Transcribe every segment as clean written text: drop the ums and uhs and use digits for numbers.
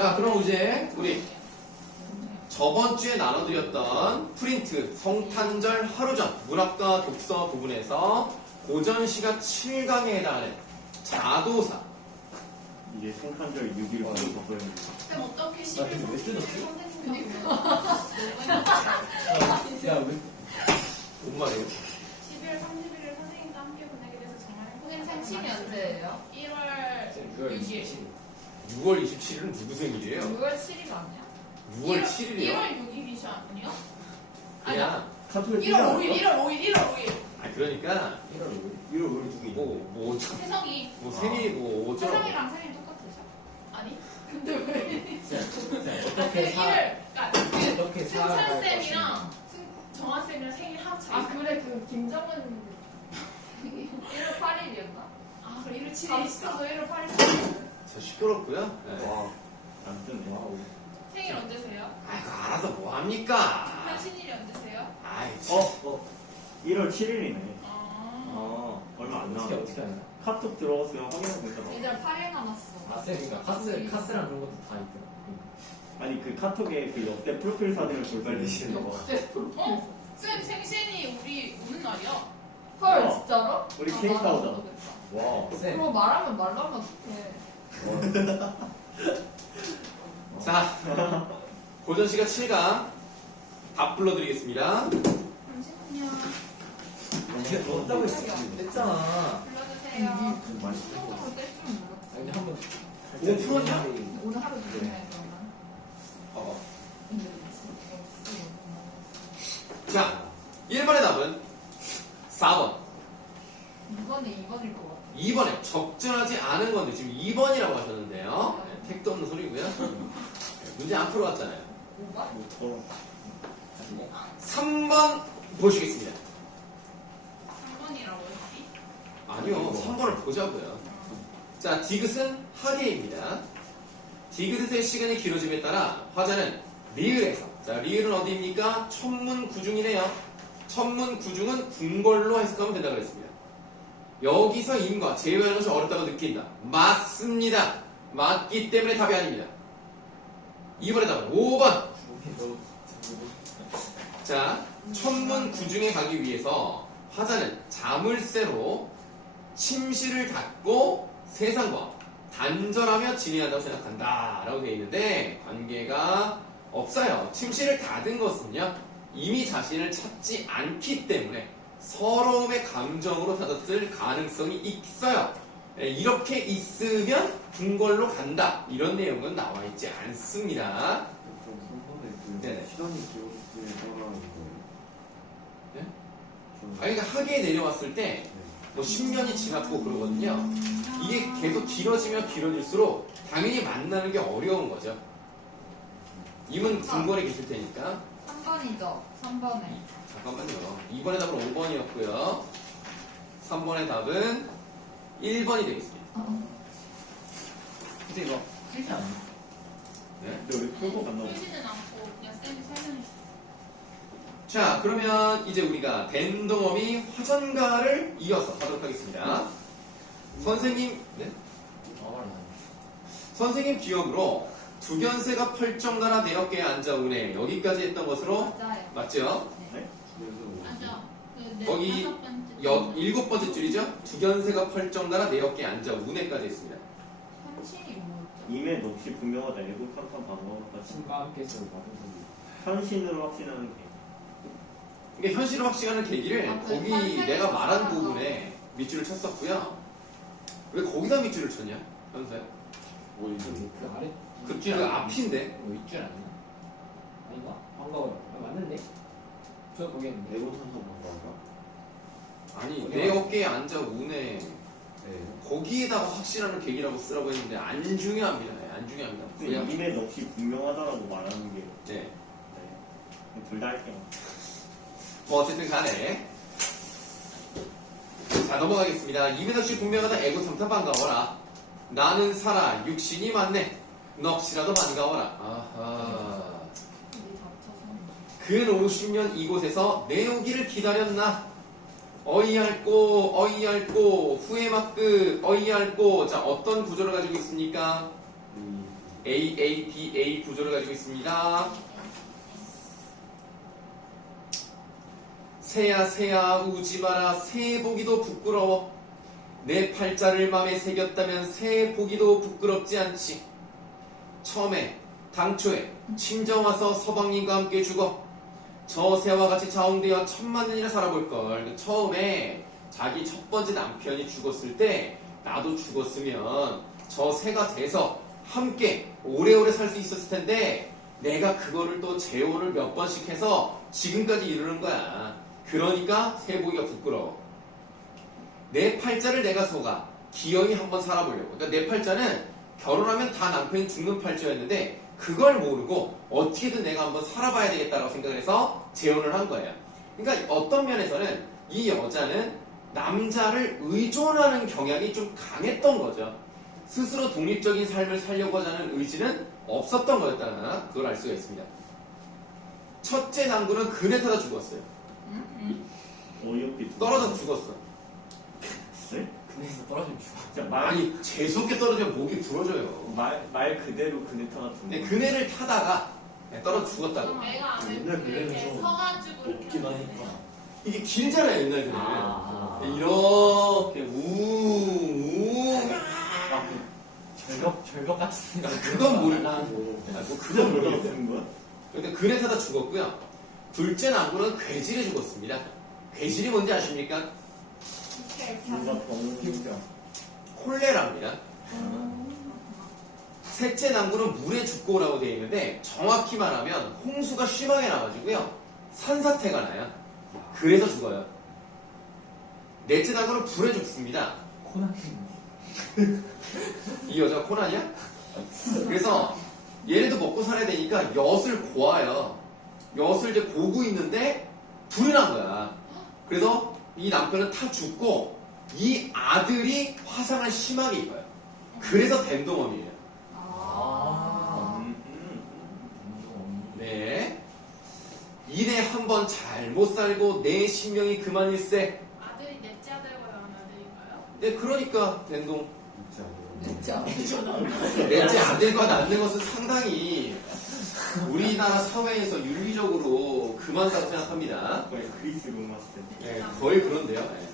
자, 그럼 이제 우리 저번 주에 나눠드렸던 프린트 성탄절 하루전 문학과 독서 부분에서 고전 시가 7강에 해당하는 자도사. 이게 성탄절 6일 바로 바꿔야 돼. 쌤 어떻게 11, 30일 선생님이랑 야, 왜? 뭔 말이에요? 11월 30일을 선생님과 함께 보내게 돼서 정말 선생님 행복했어요. 생신이 언제예요? 1월 6일. 6월 27일은 누구 생일이에요? 6월 7일 아니야? 6월 7일이요? 1월 6일이시 아니요? 그냥 카톡에 1월 5일, 1월 5일, 1월 5일. 아 그러니까 1월 5일. 1월 5일 누구 뭐 세성이. 생일 뭐 어쩌라고. 세성이랑 생일 똑같으셔? 아니? 근데 왜? 어떻게 사? 그러니까 어떻게 사? 승찬쌤이랑 정한쌤이랑 생일 한 차이. 아 그래 그 김정은 1월 8일이었나? 아, 그럼 1월 7일 있어. 감스도 1월 8일. 저 시끄럽고요. 네. 와, 안 뜨네. 와우. 생일 언제세요? 아이고 알아서 뭐 합니까? 한신일이 언제세요? 아이 참. 1월 7일이네. 아. 얼마 안 어떻게 나왔네. 어떻게 하냐? 카톡 들어갔으면 확인하고 있다가. 이제 8일 남았어. 아, 쌤이니까 카스랑 그런 것도 다 있더라. 아니 그 카톡에 그 역대 프로필 사진을 돌발리시는 거. 어? 쌤 생신이 우리 오는 날이야. 헐 어. 진짜로? 우리 아, 케이크 나도 사오자. 모르겠다. 와, 쌤. 그거 말하면 말라면 어떡해. 자 고전 시가 7강 답 불러드리겠습니다. 잠시만요. 이게 없다고 했잖아. 불러주세요. 맛있어. 성공을 뗄 줄은 몰랐어. 아니 한번. 오, 풀었냐? 오늘 하루 종일 그러면. 어. 근데 자 1번의 답은 4번. 이번에 2번일 것 같아. 2번에 적절하지 않은 건데 지금 2번이라고 하셨는데요. 네, 택도 없는 소리고요. 문제 안 풀어왔잖아요. 5번? 3번 보시겠습니다. 3번이라고 했지? 아니요, 3번을 보자고요. 자, 디귿은 하계입니다. 디귿의 시간이 길어짐에 따라 화자는 리을에서, 자, 리을은 어디입니까? 천문구중이네요. 천문구중은 궁궐로 해석하면 된다고 그랬습니다. 여기서 인과 제외하는 것이 어렵다고 느낀다. 맞습니다. 맞기 때문에 답이 아닙니다. 2번의 답은 5번. 자, 천문구중에 가기 위해서 화자는 자물쇠로 침실을 닫고 세상과 단절하며 지내야 한다고 생각한다 라고 되어 있는데 관계가 없어요. 침실을 닫은 것은요 이미 자신을 찾지 않기 때문에 서러움의 감정으로 닫았을 가능성이 있어요. 이렇게 있으면 궁궐로 간다 이런 내용은 나와 있지 않습니다. 네네. 시간이 기울어지는 거라는 거예요. 네? 아니, 그러니까 하계에 내려왔을 때 뭐 10년이 지났고 그러거든요. 이게 계속 길어지면 길어질수록 당연히 만나는 게 어려운 거죠. 이분 궁궐에 계실 테니까. 3번이죠. 3번에. 잠깐만요. 2번의 답은 5번이었고요. 3번의 답은 1번이 되겠습니다. 근데 이거 풀지 않나? 네. 근데 왜 풀고 갔나 보다. 풀지는 않고 그냥 쌤이 설명해 주세요. 자, 그러면 이제 우리가 밴동어미 화전가를 이어서 하도록 하겠습니다. 선생님, 네? 선생님 기억으로 두견새가 펄쩍 날아 내 어깨에 앉아 우네 여기까지 했던 것으로 맞아요. 맞죠? 네? 맞아. 그 거기 7번째 줄이죠? 두견새가 펄쩍 날아 내 어깨에 앉아 우네까지 했습니다. 현실이 뭐였죠? 임에 넋이 분명하다. 애국한탄 반가웠다. 신과 함께서 받은 소리. 현신으로 확신하는 게. 그러니까 현실을 확신하는 계기를 아, 그 거기 현생에서 내가 말한 살아서. 부분에 밑줄을 쳤었고요. 왜 거기다 밑줄을 쳤냐? 현서야? 뭐 이거 그 아래 그 앞인데? 뭐 윗줄 아니야? 아닌가? 반가워요. 아, 맞는데? 저 거기 했는데. 애고탄소 반가운가? 아니 거기 내 맞- 어깨에 앉아 우네 네. 거기에다가 확신하는 계기라고 쓰라고 했는데 안 중요합니다. 네, 안 중요합니다. 그냥 임에 넋이 분명하다라고 말하는 게. 네. 네. 둘 다 할게요. 뭐 어쨌든 간에 자 넘어가겠습니다. 이배덕씨 분명하다 애고 삼타 반가워라. 나는 살아 육신이 많네. 넋이라도 반가워라. 아하. 우리 다쳐서. 근 50년 이곳에서 내 오기를 기다렸나? 어이할꼬 어이할꼬 후회막그 어이할꼬. 자 어떤 구조를 가지고 있습니까? AADA 구조를 가지고 있습니다. 새야 새야 우지 마라 새 보기도 부끄러워 내 팔자를 맘에 새겼다면 새 보기도 부끄럽지 않지. 처음에 당초에 친정 와서 서방님과 함께 죽어 저 새와 같이 자웅되어 천만 년이나 살아볼걸. 처음에 자기 첫 번째 남편이 죽었을 때 나도 죽었으면 저 새가 돼서 함께 오래오래 살 수 있었을 텐데 내가 그거를 또 재혼을 몇 번씩 해서 지금까지 이르는 거야. 그러니까 새 보기가 부끄러워. 내 팔자를 내가 속아 기어이 한번 살아보려고. 그러니까 내 팔자는 결혼하면 다 남편이 죽는 팔자였는데 그걸 모르고 어떻게든 내가 한번 살아봐야 되겠다라고 생각을 해서 재혼을 한 거예요. 그러니까 어떤 면에서는 이 여자는 남자를 의존하는 경향이 좀 강했던 거죠. 스스로 독립적인 삶을 살려고 하자는 의지는 없었던 거였다. 그걸 알 수가 있습니다. 첫째 남군은 그네 타다 죽었어요. 어이없게 떨어져서 죽었어. 네? 그네에서 떨어지면 죽어. 진짜 아니 재수없게 떨어지면 목이 부러져요. 말 그대로 그네 타가 죽는 근데 그네를 타다가 떨어져 죽었다고. 내가 아는 옛날 그게 그래는 좀 서가지고 이렇게 없긴 하는데. 하니까. 이게 길잖아요 옛날 그네는. 아. 이렇게 우웅. 아, 그 절벽 같은 생각. 그건 모르고. 뭐, 뭐 그냥 그건 뭐라고 모르겠어요. 쓰는 거야? 근데 그네 타다 죽었고요. 둘째 남군은 괴질에 죽었습니다. 괴질이 뭔지 아십니까? 뭔가 병 콜레라입니다. 셋째 남군은 물에 죽고라고 되어 있는데 정확히 말하면 홍수가 심하게 나가지고요. 산사태가 나요. 그래서 죽어요. 넷째 남군은 불에 죽습니다. 코난. 이 여자가 코난이야? 그래서 얘네도 먹고 살아야 되니까 엿을 고아요. 엿을 이제 고고 있는데 불이 난 거야. 그래서 이 남편은 타 죽고 이 아들이 화상을 심하게 입어요. 그래서 댄동엄이에요. 아. 네. 이래 한번 잘못 살고 내 신명이 그만일세. 아들이 넷째 아들과 낳은 아들인가요? 네, 그러니까 댄동. 진짜. 넷째 아들과 낳는 것은 상당히 우리나라 사회에서 윤리적으로 그만다고 생각합니다. 거의 그리스 로마 때. 네, 거의 그런데요. 네.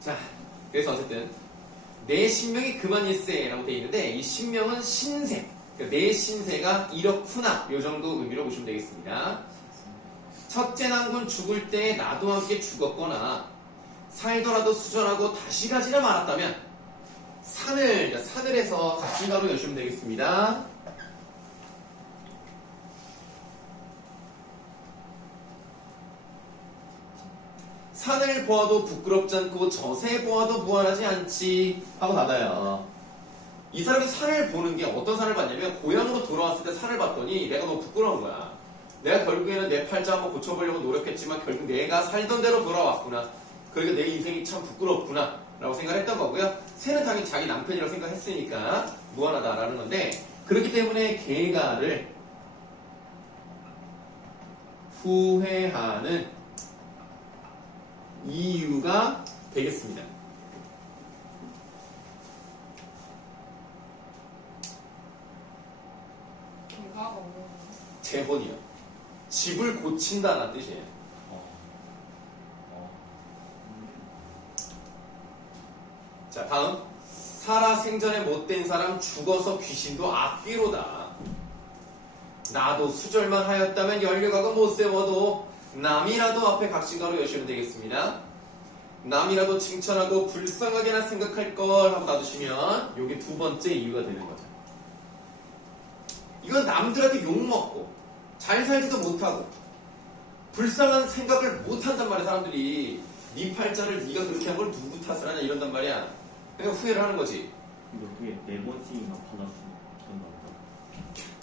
자, 그래서 어쨌든 내 신명이 그만일세라고 되어 있는데 이 신명은 신세. 그러니까 내 신세가 이렇구나. 요 정도 의미로 보시면 되겠습니다. 첫째 남군 죽을 때 나도 함께 죽었거나 살더라도 수절하고 다시 가지나 말았다면 산을에서 각진가로 여시면 되겠습니다. 산을 보아도 부끄럽지 않고 저새 보아도 무한하지 않지 하고 닫아요. 이 사람이 산을 보는 게 어떤 산을 봤냐면 고향으로 돌아왔을 때 산을 봤더니 내가 너무 부끄러운 거야. 내가 결국에는 내 팔자 한번 고쳐보려고 노력했지만 결국 내가 살던 대로 돌아왔구나. 그러니까 내 인생이 참 부끄럽구나 라고 생각했던 거고요. 새는 당연히 자기 남편이라고 생각했으니까 무한하다라는 건데 그렇기 때문에 개가를 후회하는 이유가 되겠습니다. 개가 어려워. 재혼이요. 집을 고친다는 뜻이에요. 자, 다음. 살아 생전에 못된 사람 죽어서 귀신도 악귀로다. 나도 수절만 하였다면 연료각은 못 세워도 남이라도 앞에 각신가로 여시면 되겠습니다. 남이라도 칭찬하고 불쌍하게나 생각할 걸 하고 놔두시면 이게 두 번째 이유가 되는 거죠. 이건 남들한테 욕먹고 잘 살지도 못하고 불쌍한 생각을 못한단 말이야. 사람들이 네 팔자를 네가 그렇게 한 걸 누구 탓을 하냐 이런단 말이야. 그러니까 후회를 하는 거지. 이거 어떻게 4번씩이나 받았어?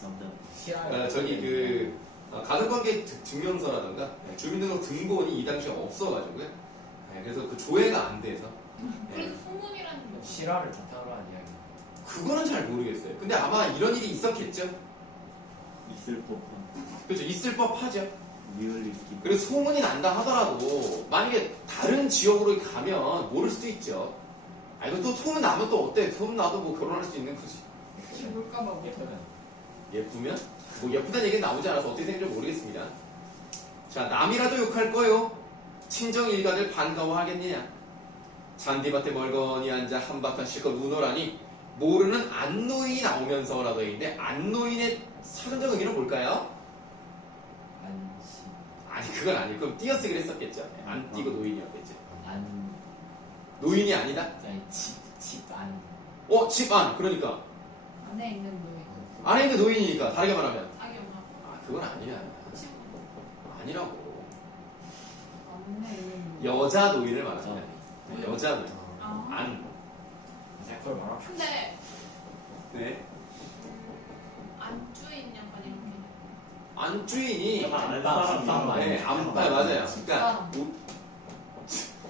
남자. 싫어요. 저기 가족관계 증명서라든가 주민등록 등본이 이 당시에 없어가지고요. 그래서 그 조회가 안 돼서 그래도 소문이라는 거. 실화를 바탕으로 한 이야기. 그거는 잘 모르겠어요. 근데 아마 이런 일이 있었겠죠. 있을 법한 그렇죠. 있을 법하죠. 리얼리티. 그래서 소문이 난다 하더라도 만약에 다른 지역으로 가면 모를 수도 있죠. 이거 또 소문 나면 또 어때? 소문 나도 뭐 결혼할 수 있는 거지. 뭘까봐 뭐. 예쁘면. 예쁘면? 뭐 예쁘다는 얘기는 나오지 않아서 어떻게 생길지 모르겠습니다. 자, 남이라도 욕할 거요. 친정 일가들 반가워하겠느냐. 잔디밭에 멀거니 앉아 한바탕 실컷 우노라니 모르는 안노인이 나오면서라고 있는데 안노인의 사전적 의미는 뭘까요? 안심. 아니 그건 아니고 그럼 띄어쓰기를 했었겠죠. 안 띄고 노인이었겠죠. 안. 노인이 아니다? 아니 집안. 집안 그러니까 안에 있는 노예. 안에 있는 노인이니까 다르게 말하면 자기 엄마. 그건 아니야. 친구. 아니라고. 안에 있는 노예. 여자 노인을 말하는 거야. 여자 노인. 아. 안. 자 그걸 말합시다. 근데 네. 안주인 약간 이렇게. 안주인이 안 사람 네, 맞아요. 그러니까 집사람.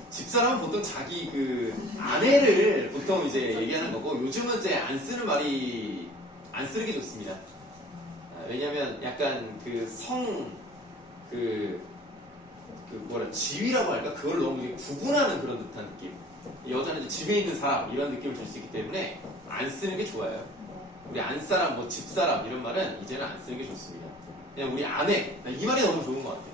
집사람은 보통 자기 그 아내를 보통 이제 얘기하는 거고 요즘은 이제 안 쓰는 말이 안 쓰는 게 좋습니다. 왜냐면 약간 지위라고 할까? 그걸 너무 이제 구분하는 그런 듯한 느낌. 여자는 이제 집에 있는 사람 이런 느낌을 줄 수 있기 때문에 안 쓰는 게 좋아요. 우리 안사람, 뭐 집사람 이런 말은 이제는 안 쓰는 게 좋습니다. 그냥 우리 아내 이 말이 너무 좋은 것 같아요.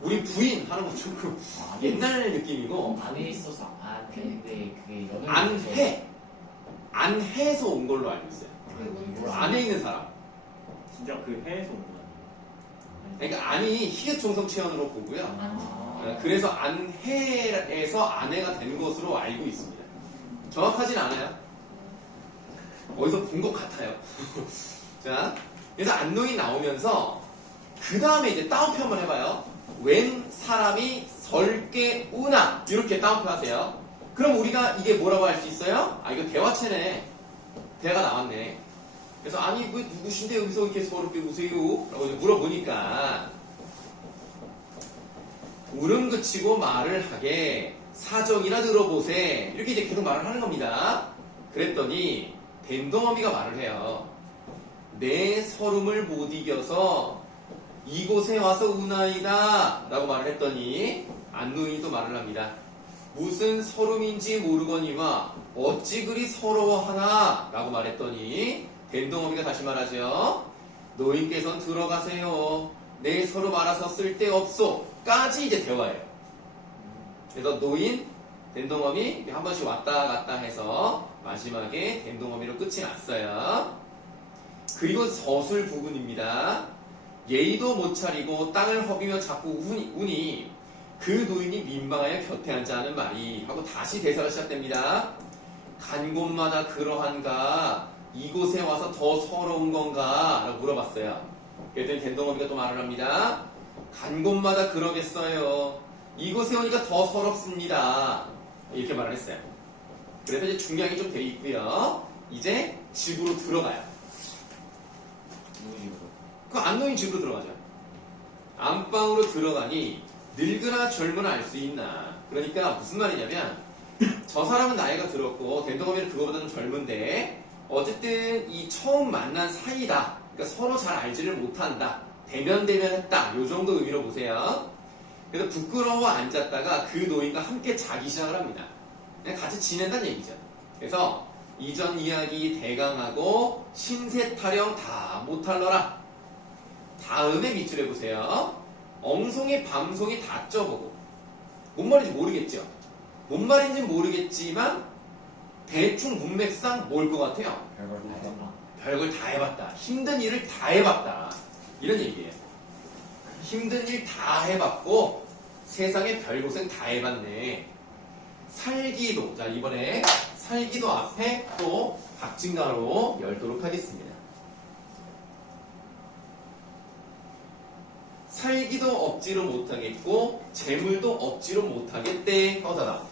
우리 부인 하는 건 조금 옛날 느낌이고 안에 있어서 안 근데 그게 연애. 안해서 온 걸로 알고 있어요. 그게 뭔 뜻이야? 안에 있는 사람. 진짜 그 해에서 온 거. 그러니까 안이 희귀종성 체현으로 보고요. 아. 그래서 안해에서 아내가 된 것으로 알고 있습니다. 정확하진 않아요. 어디서 본 것 같아요. 자, 그래서 안노인 나오면서 그 다음에 이제 따옴표 한번 해봐요. 웬 사람이 설게 우나 이렇게 따옴표 하세요. 그럼 우리가 이게 뭐라고 할 수 있어요? 이거 대화체네. 대화가 나왔네. 그래서 아니 왜 누구신데 여기서 이렇게 서럽게 우세요? 라고 이제 물어보니까 울음 그치고 말을 하게 사정이나 들어보세 이렇게 이제 계속 말을 하는 겁니다. 그랬더니 댄동어미가 말을 해요. 내 서름을 못 이겨서 이곳에 와서 우나이다 라고 말을 했더니 안누인이 또 말을 합니다. 무슨 서름인지 모르거니와 어찌 그리 서러워하나 라고 말했더니 댄동어미가 다시 말하죠. 노인께선 들어가세요. 내 서름 알아서 쓸데없소 까지 이제 대화예요. 그래서 노인, 댄동어미 한 번씩 왔다 갔다 해서 마지막에 댄동어미로 끝이 났어요. 그리고 서술 부분입니다. 예의도 못 차리고 땅을 허비며 자꾸 우니 그 노인이 민망하여 곁에 앉아 하는 말이 하고 다시 대사가 시작됩니다. 간 곳마다 그러한가 이곳에 와서 더 서러운 건가 라고 물어봤어요. 그랬더니 댄동어미가 또 말을 합니다. 간 곳마다 그러겠어요. 이곳에 오니까 더 서럽습니다. 이렇게 말을 했어요. 그래서 이제 중량이 좀 돼 있고요. 이제 집으로 들어가요. 그 안노인 집으로 들어가죠. 안방으로 들어가니 늙으나 젊으나 알 수 있나. 그러니까 무슨 말이냐면 저 사람은 나이가 들었고 댄동어미는 그거보다 좀 젊은데 어쨌든 이 처음 만난 사이다. 그러니까 서로 잘 알지를 못한다. 대면했다. 요 정도 의미로 보세요. 그래서 부끄러워 앉았다가 그 노인과 함께 자기 시작을 합니다. 그냥 같이 지낸다는 얘기죠. 그래서 이전 이야기 대강하고 신세 타령 다 못할러라. 다음에 밑줄에 보세요. 엉송이 밤송이 다 쪄보고 뭔 말인지 모르겠죠. 뭔 말인지 모르겠지만 대충 문맥상 뭘 것 같아요? 별걸 다 해봤나? 별걸 다 해봤다. 힘든 일을 다 해봤다. 이런 얘기예요. 힘든 일 다 해봤고 세상에 별고생 다 해봤네. 살기도. 자, 이번에 살기도 앞에 또 박진가로 열도록 하겠습니다. 살기도 억지로 못하겠고 재물도 억지로 못하겠대. 허다다.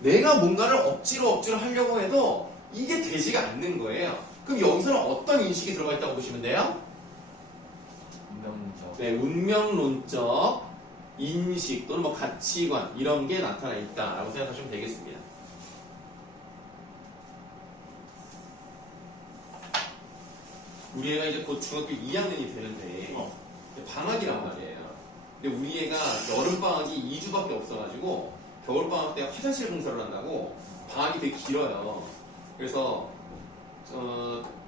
내가 뭔가를 억지로 하려고 해도 이게 되지가 않는 거예요. 그럼 여기서는 어떤 인식이 들어가 있다고 보시면 돼요? 운명적. 네, 운명론적 인식 또는 뭐 가치관 이런 게 나타나 있다라고 생각하시면 되겠습니다. 우리 애가 이제 곧 중학교 2학년이 되는데 방학이란 말이에요. 근데 우리 애가 여름 방학이 2주밖에 없어가지고 겨울 방학 때 화장실 공사를 한다고 방학이 되게 길어요. 그래서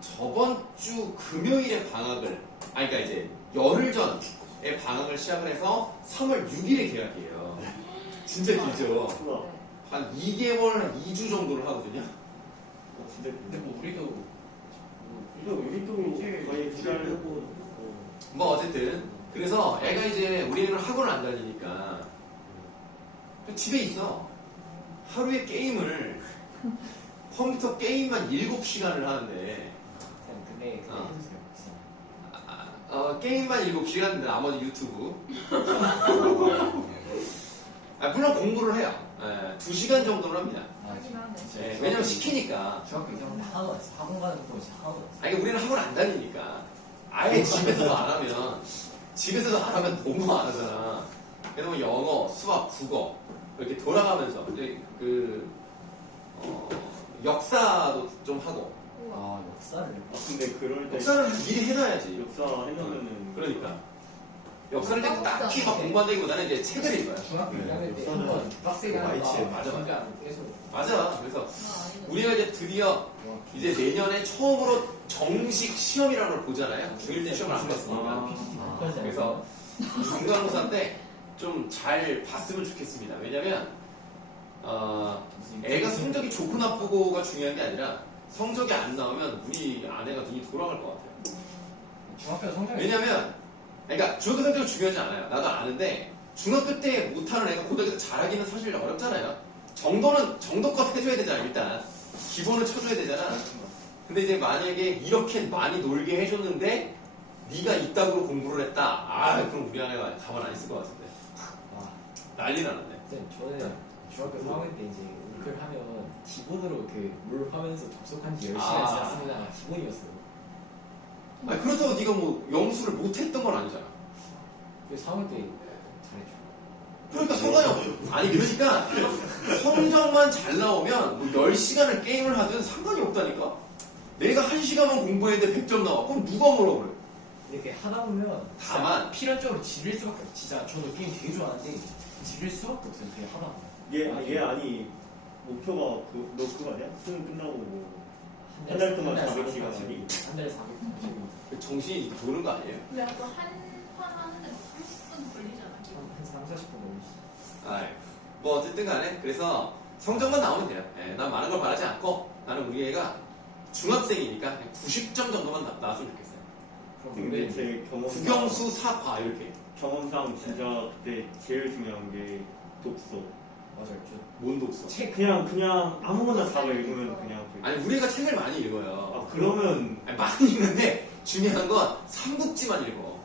저번 주 금요일에 방학을, 그러니까 이제 열흘 전에 방학을 시작을 해서 3월 6일에 개학이에요. 진짜 길죠. 우와. 한 2개월, 한 2주 정도를 하거든요. 진짜 근데 뭐 우리도 우리도 거의 기다리고 뭐 어쨌든 그래서 애가 이제 우리는 학원을 안 다니니까 집에 있어. 하루에 게임을 컴퓨터 게임만 7시간을 하는데 근데 어. 해주세요. 게임만 7시간, 나머지 유튜브. 물론 공부를 해요. 2시간 정도는 합니다. 하긴 하네. 왜냐면 시키니까. 중학교 2학년 때 하나도 안 했어. 학원 가는 거 진짜 하나도 안 했어. 그러니까 우리는 학원 안 다니니까. 아예 집에서도 안 하면 너무 안 하잖아. 그래서 뭐 영어, 수학, 국어 이렇게 돌아가면서 이제 역사도 좀 하고. 우와. 아 역사를. 근데 그럴 때 역사를 미리 해놔야지. 역사 해놓으면은 그러니까 역사를 이제 딱히 막 공부한다기보다는 이제 책을 읽어요. 중학교 네, 2학년 때 역사는 한번 빡세게 하다가 YG에 맞아. 전교 안 계속. 맞아. 그래서 아니다. 우리가 이제 드디어 이제 내년에 처음으로 정식 시험이라는 걸 보잖아요. 중1 때 시험을 안 봤으니까. 그래서 중간고사 때 좀 잘 봤으면 좋겠습니다. 왜냐면 애가 성적이 좋고 나쁘고가 중요한 게 아니라 성적이 안 나오면 우리 아내가 눈이 돌아갈 것 같아요. 중학교 성적이. 왜냐면 그러니까 중학교 성적이 중요하지 않아요. 나도 아는데 중학교 때 못하는 애가 고등학교 때 잘하기는 사실 어렵잖아요. 정도껏 해줘야 되잖아. 일단 기본을 쳐줘야 되잖아. 근데 이제 만약에 이렇게 많이 놀게 해줬는데 네가 이따구로 공부를 했다. 그럼 우리 아내가 가만 안 있을 것 같은데. 와. 난리 나는데. 저는 중학교 3학년 때 이제 그걸 하면 기본으로 물 하면서 접속한 지 10시간 지났습니다. 기본이었어요. 그렇다고 네가 뭐 영수를 못했던 건 아니잖아. 그래서 3학년 때 잘했죠. 그러니까 상관이 없어. 아니 그러니까 성적만 잘 나오면 뭐 10시간을 게임을 하든 상관이 없다니까. 내가 1시간만 공부했는데 100점 나와. 그럼 누가 뭐라고 그래. 이렇게 하다 보면 다만 필연적으로 질릴 수밖에 없어. 진짜 저도 게임 되게 좋아하는데 질릴 수밖에 없어요. 되게 하다 보면. 얘 아니 목표가 너 그거 아니야? 수능 끝나고 뭐 한 달 동안 400시간 아니? 한 달에 400시간. 정신이 도는 거 아니에요? 근데 아까 한판 하는데 30분 걸리잖아. 한 3, 40분 넘으시. 뭐 어쨌든 간에 그래서 성적만 나오면 돼요. 난 많은 걸 바라지 않고 나는 우리 애가 중학생이니까 90점 정도만 나왔으면 좋겠어요. 근데 제 국영수 사과 이렇게. 경험상 진짜 그때 제일 중요한 게 독서. 맞아요. 뭔 독서? 그냥 아무거나 잡아 읽으면 그냥 아니 우리 애가 책을 많이 읽어요. 그러면 많이 읽는데 중요한 건 삼국지만 읽어.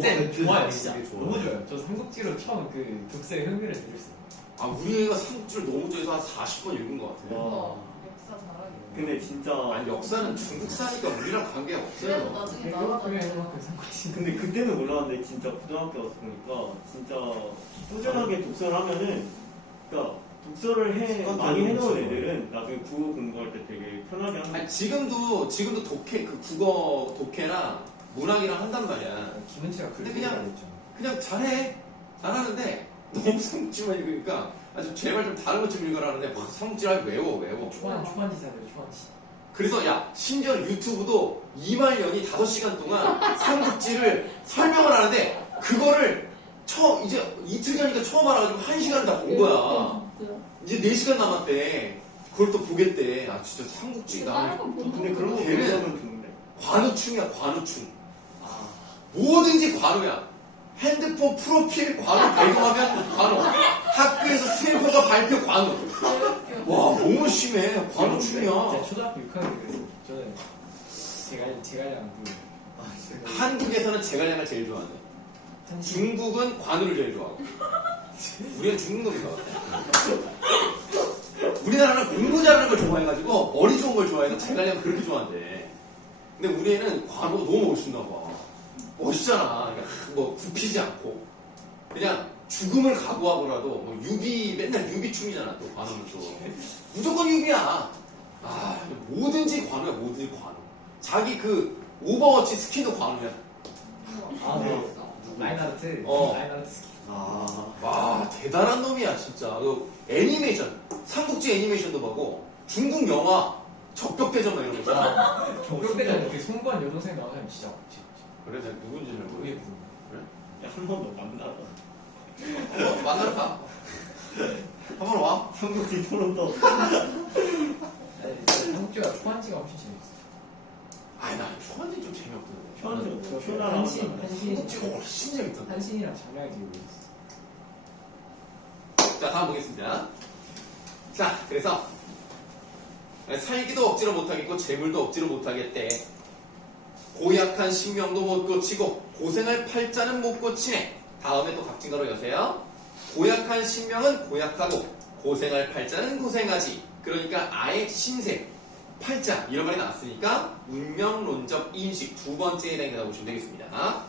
네, 좋아요 진짜. 되게 좋아. 너무 좋아요. 저 삼국지로 처음 독서의 흥미를 들었어요. 우리 애가 삼국지를 너무 좋아해서 한 40번 읽은 것 같아요. 와. 역사 잘하겠네. 근데 진짜 아니 역사는 중국 사니까 우리랑 관계가 그래도 없어요. 나중에 그만큼 나와가지고. 해만큼 삼국지. 근데 그때는 몰랐는데 진짜 고등학교 와서 보니까 진짜 꾸준하게 독서를 하면은 그러니까 독서를 많이 해놓은 애들은 나중에 국어 공부할 때 되게 편하게 하는 아니, 지금도 독해 국어 독해랑 문학이랑 한단 말이야. 김은채가 근데 그렇게 그냥- 얘기했죠. 그냥 잘하는데 너무 삼국지만 읽으니까 좀 제발 좀 다른 것 좀 읽어라는데 막 삼국지를 외워. 초안지 사래요 초안지. 그래서 심지어 유튜브도 이말년이 5시간 동안 삼국지를 설명을 하는데 그거를 이제 이틀 전이니까 처음 알아가지고 1시간을 다 본 거야. 이제 4시간 남았대. 그걸 또 보겠대. 진짜 삼국지 나는 근데 그런 거 걔는- 배우면 좋은데 관우충이야, 관우충. 뭐든지 관우야. 핸드폰 프로필 관우 배경화면 관우. 학교에서 스탬프가 발표 관우. 와, 너무 심해. 관우충이야. 제가 초등학교 6학년 때 그랬어요. 저는 제갈량 한국에서는 제갈량을 제일 좋아하네. 중국은 관우를 제일 좋아하고. 우리는 중국 놈인 것 같아. 우리나라는 공부 잘하는 걸 좋아해가지고 머리 좋은 걸 좋아해서 제갈량 그렇게 좋아한대. 근데 우리 애는 관우가 너무 멋있나 봐. 멋있잖아. 그러니까 뭐 굽히지 않고 그냥 죽음을 각오하고라도 뭐 맨날 유비충이잖아. 또 관우는 또 무조건 유비야. 뭐든지 관우야. 뭐든지 관우. 자기 오버워치 스킨도 관우야. 라인하르트 라인하르트 스킨. 와, 대단한 놈이야 진짜. 애니메이션 삼국지 애니메이션도 보고 중국 영화 적벽대전 막 이런 거 있잖아. 경력대전 그 송구한 여동생 나오면 진짜 그래 내가 누군지를 모르게 모르겠어. 부르는 한 번 더 만나라. 만나러 가. 한번 와. 삼국지 토론도. 한국지가 초한지가 훨씬 재밌어. 아니 나 초한지 좀 재미없던데. 초안지 한신 초나라. 한국지가 훨씬 재밌던데. 한신이랑 장량이 되게 멋있어. 자 다음 보겠습니다. 자 그래서 살기도 억지로 못하겠고 재물도 억지로 못하겠대. 고약한 신명도 못 고치고 고생할 팔자는 못 고치네. 다음에 또 각진가로 여세요. 고약한 신명은 고약하고 고생할 팔자는 고생하지. 그러니까 아예 신생, 팔자 이런 말이 나왔으니까 운명론적 인식 두 번째에 해당된다고 보시면 되겠습니다.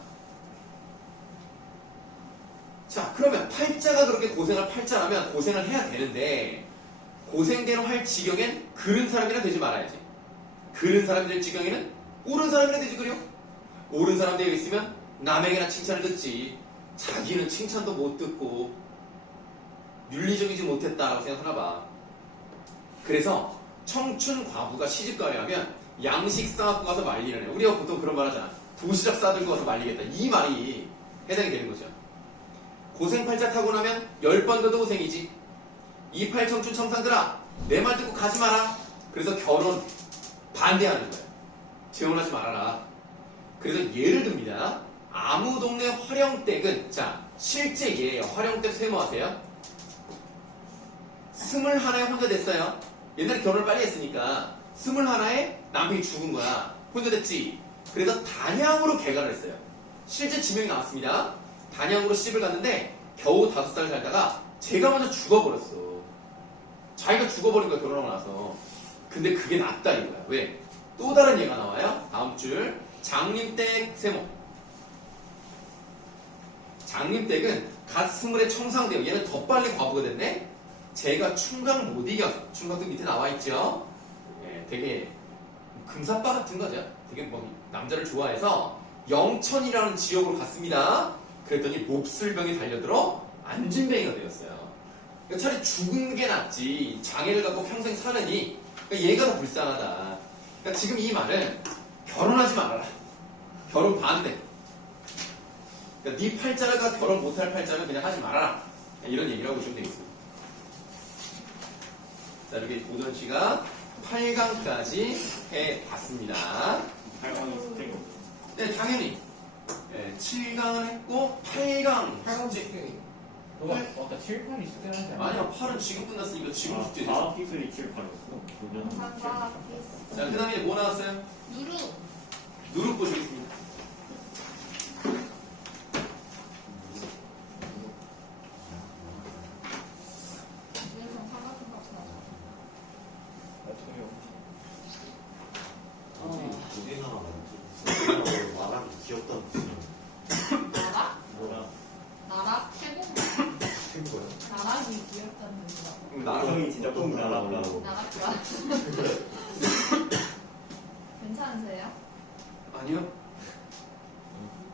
자 그러면 팔자가 그렇게 고생할 팔자라면 고생을 해야 되는데 고생대로 할 지경엔 그른 사람이나 되지 말아야지. 그른 사람이 될 지경에는 옳은 사람이나 되지 그려. 옳은 사람 되어 있으면 남에게나 칭찬을 듣지. 자기는 칭찬도 못 듣고 윤리적이지 못했다라고 생각하나 봐. 그래서 청춘 과부가 시집가려 하면 양식 싸갖고 가서 말리는 애. 우리가 보통 그런 말 하잖아. 도시락 싸들고 가서 말리겠다. 이 말이 해당이 되는 거죠. 고생팔자 타고 나면 10번 더도 고생이지. 28 청춘 청산들아 내 말 듣고 가지 마라. 그래서 결혼 반대하는 거야. 재혼하지 말아라. 그래서 예를 듭니다. 아무 동네 활용댁은 자 실제 예예요. 활용댁 세모하세요. 21에 혼자 됐어요. 옛날에 결혼을 빨리 했으니까 21에 남편이 죽은 거야. 혼자 됐지. 그래서 단양으로 개가를 했어요. 실제 지명이 나왔습니다. 단양으로 시집을 갔는데 겨우 5살 살다가 제가 먼저 죽어버렸어. 자기가 죽어버린 거야 결혼하고 나서. 근데 그게 낫다 이거야. 왜? 또 다른 예가 나와요. 다음 줄 장림댁 세모. 장림댁은 갓 20에 청상대요. 얘는 더 빨리 과부가 됐네. 제가 충강 못 이겨서 충강도 밑에 나와 있죠. 예, 되게 금사빠 같은 거죠. 되게 뭐 남자를 좋아해서 영천이라는 지역으로 갔습니다. 그랬더니 몹쓸병이 달려들어 안진뱅이가 되었어요. 그러니까 차라리 죽은 게 낫지. 장애를 갖고 평생 사느니 그러니까 얘가 더 불쌍하다. 그러니까 지금 이 말은 결혼하지 말아라. 결혼 반대. 그러니까 네 팔자가 결혼 못할 팔자는 그냥 하지 말아라. 이런 얘기를 하고 보시면 되겠습니다. 자, 이렇게 오전 씨가 8강까지 해봤습니다. 8강이 숙제가 없어. 네, 당연히. 네, 7강은 했고, 8강. 8강 숙제. 너가 아까 7, 8이 숙제를 하지 않았냐? 아니야, 8은 지금 끝났으니까 지금 숙제 됐어. 과학 기술이 7, 8이었어. 감사합니다. 자, 그 다음에 뭐 나왔어요? 누르. 누룩 보시겠습니다. 그래서 사과금 같은 나 우리나라 말하기 귀엽다는 뜻이야. 나라? 뭐야? 나라? 태국? 친구야. 나락이 귀엽다는 뜻이라고. 나성이 진짜 꼭 나락다. 나락 좋아. 괜찮으세요? 아니요.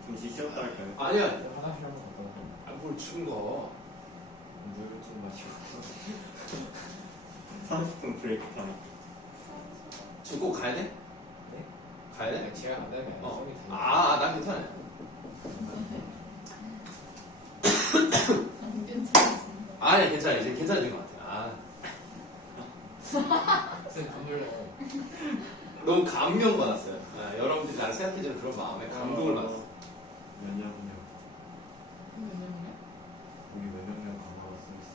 잠시 쉬었다 할까요? 아니야. 화장실 한번 갔다 오고 뭘 추운 거. 물을 좀 마시고 30분 브레이크 타임. 지금 꼭 가야 돼? 네? 가야 돼? 아니, 제가 간다는 게 아니라 어. 썸이 다 난 괜찮아요. 안 괜찮으신데. 아니, 괜찮아요. 이제 괜찮아진 것 같아요. 쌤 눈물 너무 감명받았어요. 여러분들이 나를 생각해주는 그런 마음에 감동을 받았어요. 몇 년이요? 왜냐면 우리 몇 년이요 강화가 쓰고 있어.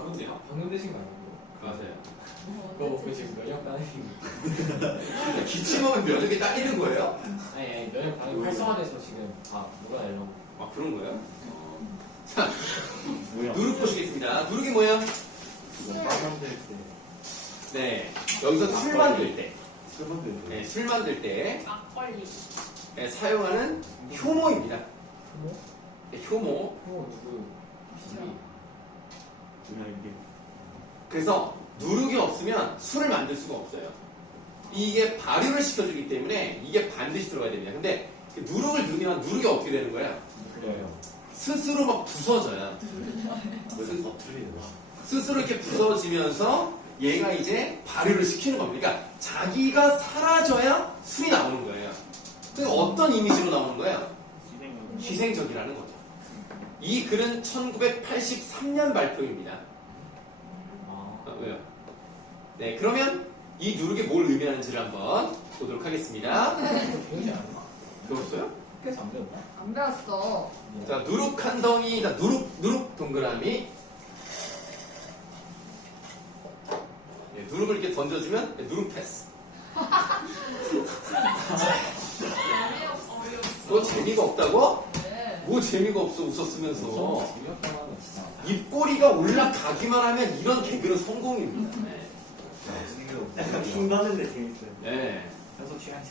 그런데요? 방금 되신 거 아니고? 맞아요. 그거 그 지금 면역 반응이 기침하면 면역이 딸리는 거예요? 아니 면역 반응이 활성화돼서 지금 다 녹아내려고 그런 거예요? 자, 뭐야? 누룩 보시겠습니다. 누룩이 뭐예요? 이거 빨간 될 때, 네. 여기서 술 만들 때. 쓸만들 네, 술 만들 때 막걸리. 사용하는 효모입니다. 효모? 네, 효모. 효모 누구? 비밀이 그냥 이게 그래서 누룩이 없으면 술을 만들 수가 없어요. 이게 발효를 시켜주기 때문에 이게 반드시 들어가야 됩니다. 근데 그 누룩을 넣으면 누룩이 어떻게 되는 거예요? 그래요 스스로 막 부서져요. 그래서 더 틀리는 거야. 스스로 이렇게 부서지면서 얘가 이제 발효를 시키는 겁니다. 그러니까 자기가 사라져야 술이 나오는 거예요. 그러니까 어떤 이미지로 나오는 거예요? 희생적이라는 거죠. 이 글은 1983년 발표입니다. 왜요? 네, 그러면 이 누룩이 뭘 의미하는지를 한번 보도록 하겠습니다. 배우지 않아? 배웠어요? 그래서 안 배웠나? 안 배웠어. 자, 누룩 한 덩이, 누룩 동그라미. 예, 누룩을 이렇게 던져주면 누룩 패스. 너 재미가 없다고? 네. 뭐 재미가 없어 웃었으면서. 재미없다고 하면 진짜. 입꼬리가 올라가기만 하면 이런 개그는 성공입니다. 네. 약간 킹받는데 재밌어요. 네. 현석 취향이지.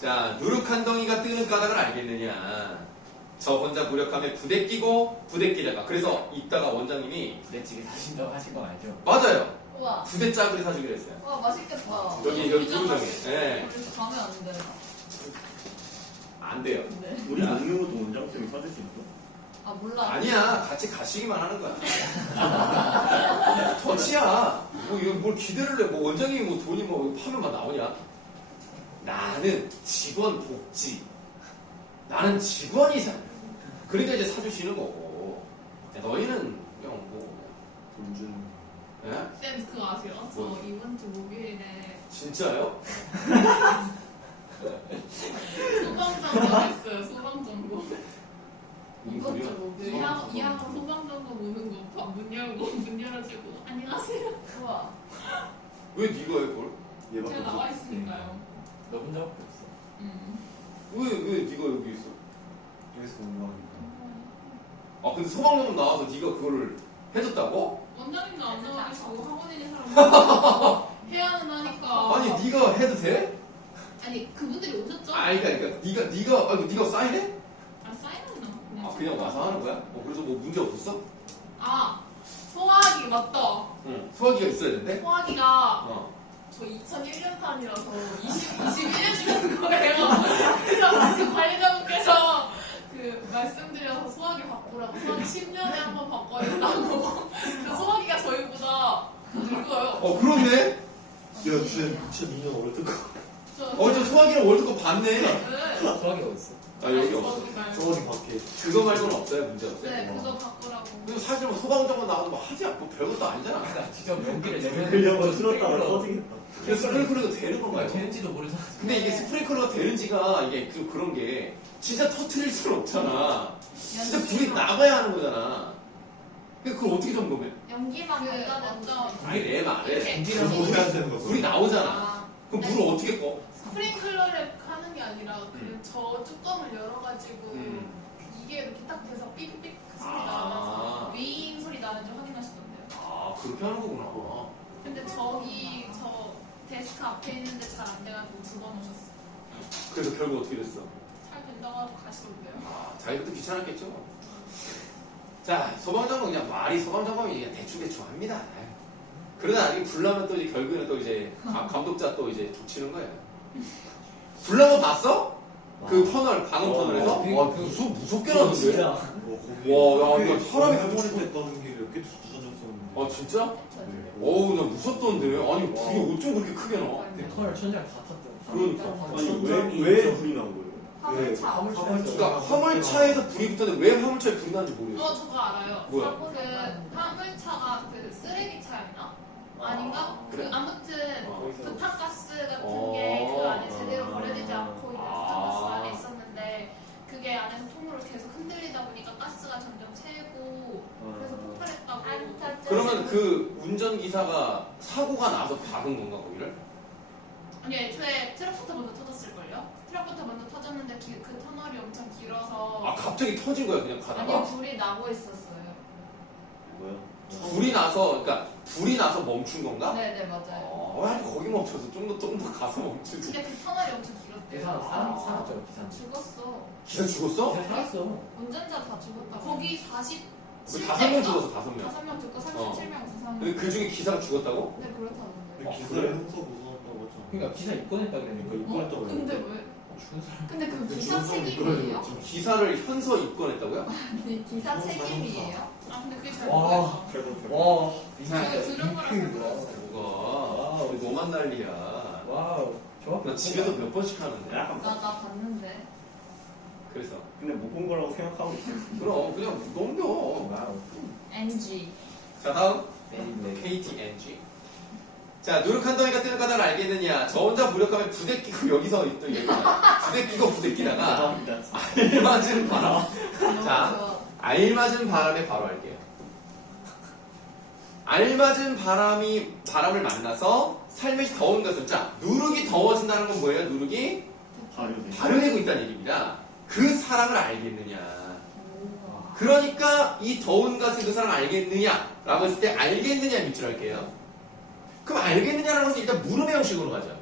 자, 누룩 한 덩이가 뜨는 까닭을 알겠느냐? 저 혼자 무력함에 부대끼고 부대끼다가 그래서 이따가 원장님이 부대찌개 사신다고 하신 거 알죠? 맞아요. 우와. 부대 짜글이 사주기로 했어요. 와 맛있겠다. 여기 두루정에. 네. 우리 가면 안 돼. 안 돼요. 네. 우리 동료도 원장쌤이 사줄 수 있어? 아 몰라. 아니야, 같이 가시기만 하는 거야. 터치야. 뭐 이거 뭘 기대를 해? 뭐 원장님이 뭐 돈이 뭐 파면만 나오냐? 나는 직원 복지. 나는 직원이잖아. 그러니까 이제 사주시는 거고. 야, 너희는 그냥 뭐 돈 주는 예? 쌤 그거 아세요? 저 뭐? 이번 주 목요일에 진짜요? 소방점검 했어요. 소방점검. 이번 주 목요일. 이하고 소방점검 오는 거 문 열고 문 열어주고 안녕하세요. 우와. 왜 네가 해 그걸? 얘밖에 제가 나와 없어. 있으니까요. 너 혼자밖에 없어. 왜 네가 여기 있어? 여기서 공부하니까. 아 근데 소방관 나와서 네가 그거를 해줬다고? 원장님도 안 나와가지고 학원에 있는 사람 해야 한다니까. 아니 네가 해도 돼? 아니 그분들이 오셨죠? 그러니까 네가 사인해? 아 사인은 아 그냥 와서 하는 거야? 그래서 뭐 문제 없었어? 아 소화기 맞다. 응. 수학이가 있어야 된대? 소화기가 어. 저 2001년산이라서 21년 주는 거예요. 그래서 그 관리자분께서 그 말씀드려서 소화기 바꾸라고 소화기 10년에 한 번 바꿔야 된다고. 그 소화기가 저희보다 늙어요. 그렇네? 야, 쌤 2002년 월드컵. 저 수학이랑 월드컵 봤네. 네. 소화기가 어딨어? 아 여기 없어. 저기 말고. 저기 밖에. 그거 말고는 없어요 문제 없어요. 네, 그거 바꾸라고. 근데 사실 뭐 소방장관 나와도 뭐 하지 않고 별것도 아니잖아. 나 직접 연기를 내면 들려고 틀었다가 터지겠다. 그래서 스프링클러가 되는 건가요? 되는지도 모르잖아. 근데 이게 스프링클러가 되는지가 이게 그런 게 진짜 터트릴 수는 없잖아. 진짜 불이 나가야 하는 거잖아. 근데 그걸 어떻게 점검해? 연기만 그 갖다 대면 어떤 아니 내 말에 이렇게 뭐 해야 되는 거죠? 불이 나오잖아. 아, 그럼 물을 어떻게 꺼? 스프링클러를 하는 게 아니라 저 뚜껑을 열어가지고 이게 이렇게 딱 돼서 삑삑 그 소리 나면서 윙 소리 나는지 확인하시던데요. 아 그렇게 하는 거구나. 근데 저기 저 데스크 앞에 있는데 잘 안 돼가지고 두 번 오셨어요. 그래서 결국 어떻게 됐어? 잘 된다고 하고 가시던데요. 아 자기도 귀찮았겠죠. 자 소방장관 그냥 말이 소방장관이 그냥 대충 합니다. 그러다 나중에 불나면 또 이제 결국에는 또 이제 감독자 또 이제 족치는 거예요. 불나면 봤어? 그 터널 방음 터널에서 와 무섭게 나는데. 진짜. 와, 야, 이거 사람이 그 그 했다는 게 몇 개도 주저졌었는데. 아 진짜? 네. 어우 나 무섭던데. 아니 불이 어쩜 그렇게 크게 나? 털 천장 다 탔대. 그러니까. 아니 왜 불이 난 거예요? 화물차. 그러니까 화물차에서 불이 붙었는데 왜 화물차에 불이 나는지 모르겠어. 저거 알아요. 뭐야? 그 화물차가 그 쓰레기차였나? 아닌가? 그래? 그 아무튼 어. 부탄가스 같은 어. 게 그 안에 제대로 버려지지 아. 않고 있는 부탄가스 안에 있었는데 그게 안에서 통으로 계속 흔들리다 보니까 가스가 점점 새고 그래서 폭발했다고. 그러면 그 운전기사가 사고가 나서 박은 건가 거기를? 아니 애초에 트럭부터 먼저 터졌을걸요? 트럭부터 먼저 터졌는데 그 터널이 엄청 길어서 아 갑자기 터진 거야 그냥 아니 가다가? 불이 나고 있었어요. 뭐야? 불이 나서 멈춘 건가? 네네 맞아요. 아니 거기 멈춰서 좀 더 가서 멈추지. 근데 그 터널이 엄청 길었대요. 사람 살았죠 기사님. 죽었어. 기사 죽었어? 기사 살았어. 운전자 다 죽었다고. 거기 그 47명 5명 죽었어 5명. 5명 죽고 37명 부상. 근데 그 중에 기사가 죽었다고? 네 그렇다던데. 기사에 형사 고소한다고 했잖아. 그러니까 기사 입건했다 그랬는데 입건했다고 근데 그랬는데. 왜? 죽은 사람. 근데 그 근데 기사 죽은 사람이 책임이에요? 그래가지고 기사를 현서 입건했다고요? 아니 기사 책임이에요? 아 근데 그게 와. 잘못됐어. 그래서 와. 그 들은 거랑 핑크인 거야. 너만 난리야. 와우. 정확히 나 집에서 몇 번씩 하는데. 약간 나 봤는데. 그래서 근데 못 본 거라고 생각하고 있어요. 그럼 그냥 넘겨. 와우. NG. 자 다음 네. KTNG. 자 누룩한 덩이가 뜨는 까닭을 알겠느냐? 저 혼자 무력하면 부대 끼고 여기서 또 얘기야. 부대 끼고 부대 끼다가 죄송합니다. 알맞은 바람. 너무 자. 좋아. 알맞은 바람에 바로 할게요. 알맞은 바람을 만나서 살며시 더운 것을 자 누룩이 더워진다는 건 뭐예요? 누룩이 발효돼. 발효되고 있다는 얘기입니다. 그 사랑을 알겠느냐? 오. 그러니까 이 더운 것을 그 사랑 알겠느냐? 라고 했을 때 알겠느냐 밑줄 할게요. 그럼 알겠느냐라는 것은 일단 물음의 형식으로 가죠.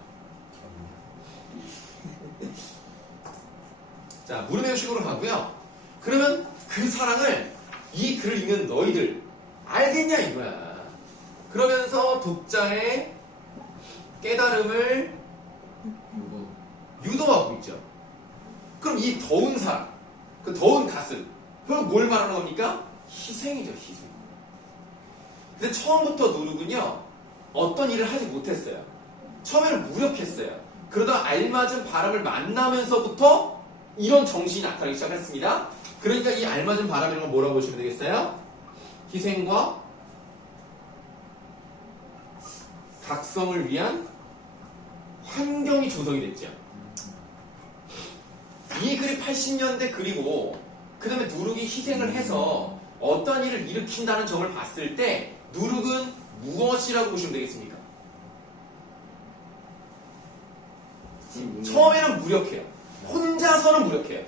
자 물음의 형식으로 가고요. 그러면 그 사랑을 이 글을 읽는 너희들 알겠냐 이거야. 그러면서 독자의 깨달음을 요거. 유도하고 있죠. 그럼 이 더운 사랑, 그 더운 가슴, 그럼 뭘 말하는 겁니까? 희생이죠, 희생. 근데 처음부터 누룩은요, 어떤 일을 하지 못했어요. 처음에는 무력했어요. 그러다 알맞은 바람을 만나면서부터 이런 정신이 나타나기 시작했습니다. 그러니까 이 알맞은 바람이라는 건 뭐라고 보시면 되겠어요? 희생과 각성을 위한 환경이 조성이 됐죠. 이 글이 80년대 글이고 그 다음에 누룩이 희생을 해서 어떤 일을 일으킨다는 점을 봤을 때 누룩은 무엇이라고 보시면 되겠습니까? 처음에는 무력해요. 혼자서는 무력해요.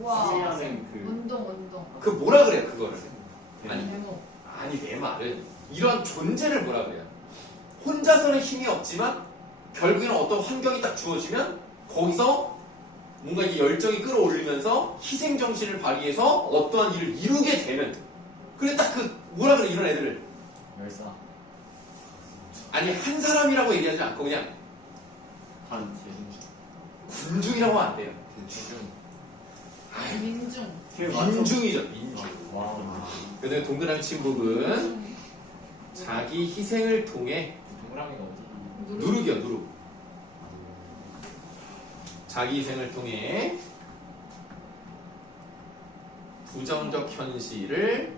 우와. 수리하는 그 운동. 그 뭐라 그래요 그거를? 아니, 데모. 아니 내 말은 이런 존재를 뭐라 그래요? 혼자서는 힘이 없지만 결국에는 어떤 환경이 딱 주어지면 거기서 뭔가 이 열정이 끌어올리면서 희생정신을 발휘해서 어떠한 일을 이루게 되는 그래 딱 그 뭐라 그래 이런 애들을 열사. 아니 한 사람이라고 얘기하지 않고 그냥 단체. 군중이라고 하면 안 돼요. 민중. 민중이죠 민중. 와우. 그다음에 동그라미 침묵은 자기 희생을 통해 동그라미가 어디? 누룩이요 누룩. 자기 희생을 통해 부정적 현실을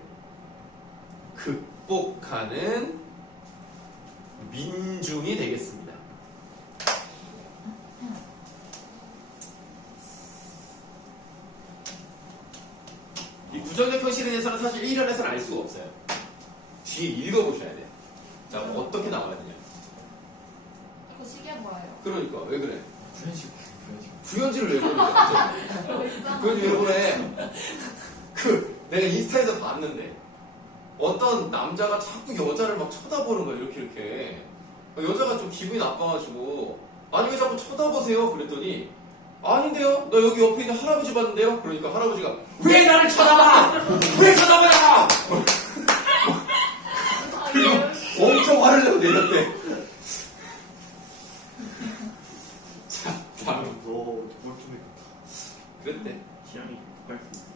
극복하는 민중이 되겠습니다. 이 부정적 현실에 대해서는 사실 1연에서는 알 수가 없어요. 뒤에 읽어보셔야 돼요. 자, 뭐 어떻게 나와야되냐. 이거 시계 보여요. 그러니까, 왜 그래? 구현식. 구현지를 왜 보는 거야? 갑자기? 구현지 왜 보내? 내가 인스타에서 봤는데, 어떤 남자가 자꾸 여자를 막 쳐다보는 거야, 이렇게. 여자가 좀 기분이 나빠가지고, 아니, 왜 자꾸 쳐다보세요? 그랬더니, 아닌데요? 나 여기 옆에 있는 할아버지 봤는데요? 그러니까 할아버지가, 왜 나를 쳐다봐! 왜 쳐다봐요! 그리고 엄청 화를 내고 내렸대. 자, 다음. 너 멀쩡해. 그랬대. 취향이 독할 수 있어.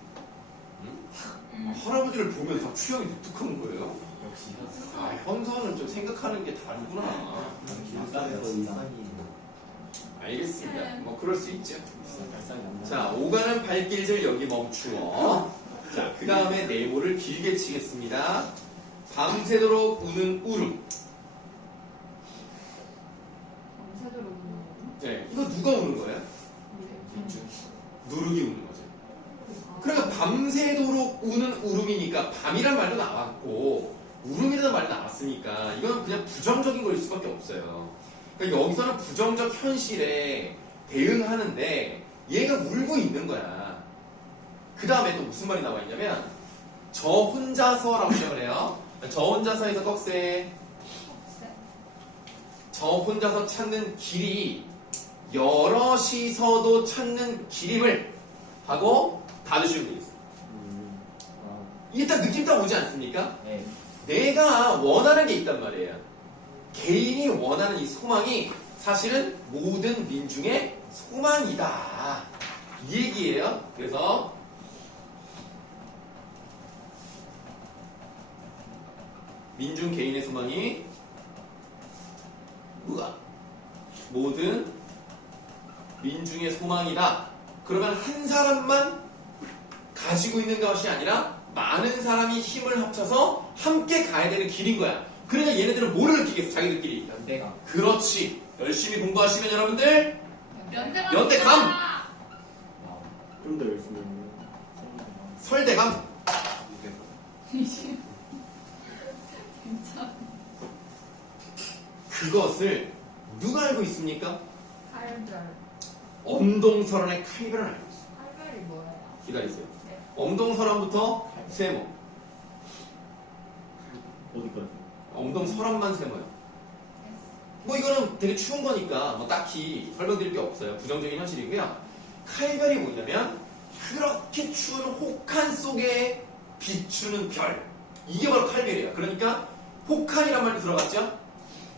할아버지를 보면 다 취향이 독특한 거예요? 역시 현사. 아, 현서는 좀 생각하는 게 다르구나. 길상에서 이상이. 알겠습니다. 뭐, 그럴 수 있죠. 발상이 안 나. 자, 오가는 발길들 여기 멈추어. 자, 그 다음에 네모를 길게 치겠습니다. 밤새도록 우는 울음. 밤새도록 우는 거. 네, 이거 누가 우는 거예요? 민중. 누룩이 우는 거죠. 그러니까 밤새도록 우는 울음이니까 밤이란 말도 나왔고 울음이라는 말도 나왔으니까 이건 그냥 부정적인 거일 수밖에 없어요. 그러니까 여기서는 부정적 현실에 대응하는데 얘가 울고 있는 거야. 그 다음에 또 무슨 말이 나와 있냐면 저 혼자서라고 시작을 해요. 저 혼자서에서 꺽쇠 저 혼자서 찾는 길이 여럿이서도 찾는 길임을 하고 닫으시면 되겠습니다. 와우. 이게 딱 느낌 딱 오지 않습니까? 네. 내가 원하는 게 있단 말이에요. 개인이 원하는 이 소망이 사실은 모든 민중의 소망이다. 이 얘기예요. 그래서 민중 개인의 소망이 뭐가 모든 민중의 소망이다. 그러면 한 사람만 가지고 있는 것이 아니라 많은 사람이 힘을 합쳐서 함께 가야 되는 길인 거야. 그러니까 얘네들은 뭐를 느끼겠어? 자기들끼리. 연대가 그렇지. 열심히 공부하시면 여러분들 연대감. 연대감! 와우. 좀 더 열심히 하면 설대감. 진짜. 그것을 누가 알고 있습니까? 칼별. 엄동설원의 칼별을 알고 있어. 칼별이 뭐예요? 기다리세요. 네. 엄동설원부터 세모. 어디까지? 엄동설원만 세모요. 뭐 이거는 되게 추운 거니까 뭐 딱히 설명드릴 게 없어요. 부정적인 현실이고요. 칼별이 뭐냐면 그렇게 추운 혹한 속에 비추는 별. 이게 바로 칼별이에요. 그러니까 혹한이란 말이 들어갔죠?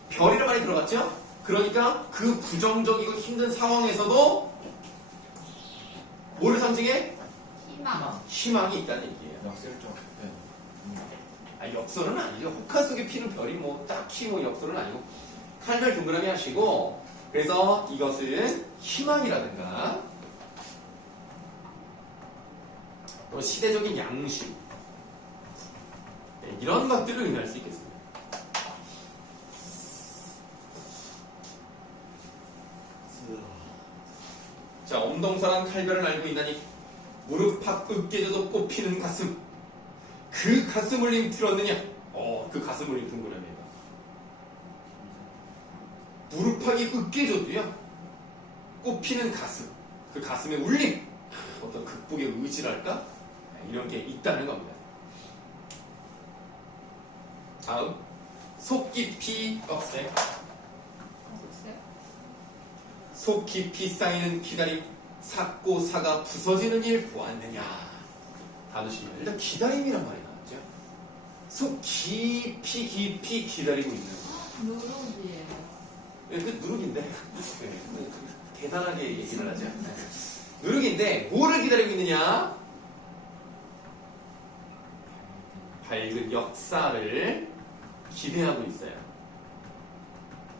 별이란 말이 들어갔죠? 그러니까 그 부정적이고 힘든 상황에서도 뭐를 상징해? 희망. 희망이 있다는 얘기예요. 역설적. 네. 아, 역설은 아니죠. 혹한 속에 피는 별이 뭐 딱히 뭐 역설은 아니고 칼별 동그라미 하시고 그래서 이것은 희망이라든가 또 시대적인 양심 네, 이런 것들을 의미할 수 있겠습니다. 자, 엄동설한 칼별은 알고 있나니 무릎 팍 으깨져도 꽃피는 가슴 그 가슴 울림 들었느냐? 그 가슴 울림 동그라미에다 무릎팍이 으깨져도요 꽃피는 가슴 그 가슴의 울림 어떤 극복의 의지랄까? 이런 게 있다는 겁니다. 다음 속 깊이 꺽쇠 속 깊이 쌓이는 기다림 삭고 사가 부서지는 일 보았느냐. 다드시면 일단 기다림이란 말이 나왔죠. 속 깊이 기다리고 있는 누룩이에요. 네, 그 누룩인데 네, 대단하게 얘기를 하죠. 네. 누룩인데 뭐를 기다리고 있느냐? 밝은 역사를 기대하고 있어요.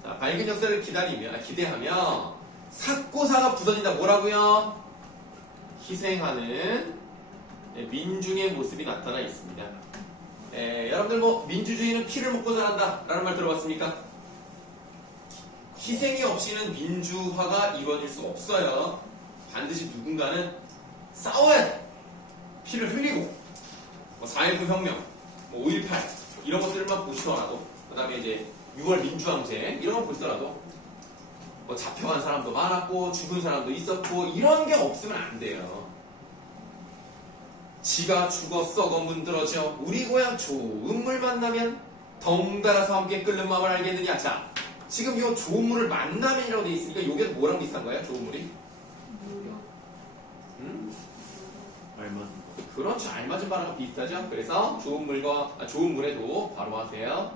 자, 밝은 역사를 기대하며 삭고사가 부서진다. 뭐라고요? 희생하는 민중의 모습이 나타나 있습니다. 여러분들 뭐 민주주의는 피를 먹고 자란다 라는 말 들어봤습니까? 희생이 없이는 민주화가 이루어질 수 없어요. 반드시 누군가는 싸워야 돼. 피를 흘리고 뭐 4.19 혁명, 뭐 5.18 이런 것들만 보시더라도 그 다음에 이제 6월 민주항쟁 이런 거 보시더라도 뭐 잡혀간 사람도 많았고 죽은 사람도 있었고 이런 게 없으면 안 돼요. 지가 죽어 썩어 문드러져 우리 고향 좋은 물 만나면 덩달아서 함께 끓는 마음을 알겠느냐. 자, 지금 이 좋은 물을 만나면이라고 돼 있으니까 이게 뭐랑 비슷한 거야? 좋은 물이? 알맞은 그렇죠. 알맞은 바람과 비슷하죠. 그래서 좋은 물에도 바로 하세요.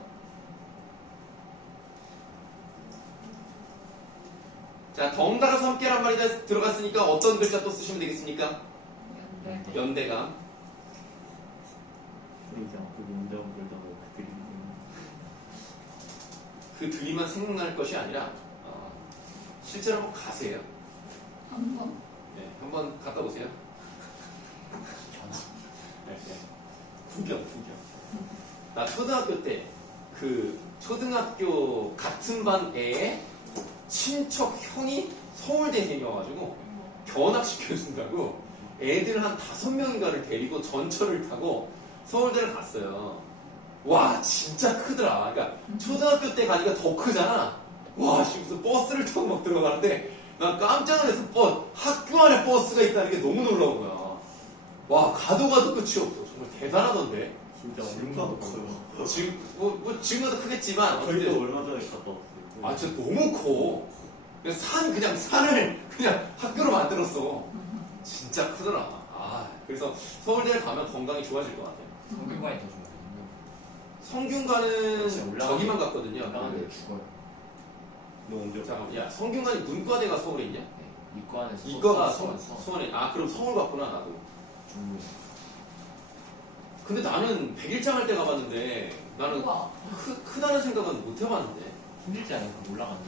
자, 덩달아서 함께란 말이 들어갔으니까 어떤 글자 또 쓰시면 되겠습니까? 연대. 연대감. 소리지 않고 인정 불다고 그들이 그 들이만 생각날 것이 아니라 실제로 한번 가세요. 한번. 네, 한번 갔다 오세요. 네, 네. 구경. 나 초등학교 때 그 초등학교 같은 반 애에 친척 형이 서울대생이어가지고 견학시켜준다고 애들 한 5명인가를 데리고 전철을 타고 서울대를 갔어요. 와, 진짜 크더라. 그러니까 초등학교 때 가니까 더 크잖아. 와, 무슨 버스를 타고 막 들어가는데 난 깜짝 놀라서 학교 안에 버스가 있다는 게 너무 놀라운 거야. 와, 가도 끝이 없어. 정말 대단하던데. 진짜 진짜 엄청 커요. 지금 지금보다 크겠지만 저희도 어쨌든 얼마 전에 갔다 왔어요. 아, 진짜 너무 커. 그냥 산을 그냥 학교로 만들었어. 진짜 크더라. 아, 그래서 서울대를 가면 건강이 좋아질 것 같아요. 성균관이 더 좋아요. 성균관은 진짜 올라가는데- 저기만 갔거든요. 올라가는데 죽어요. 너 언제 잠깐만, 야, 성균관이 문과대가 서울에 있냐? 네. 이과는 이과가 서 수원에. 아, 그럼 서울 갔구나, 나도. 중부. 근데 나는 100일장 할 때 가봤는데 나는 우와. 크다는 생각은 못 해봤는데. 힘들지 않아요? 그 올라가는.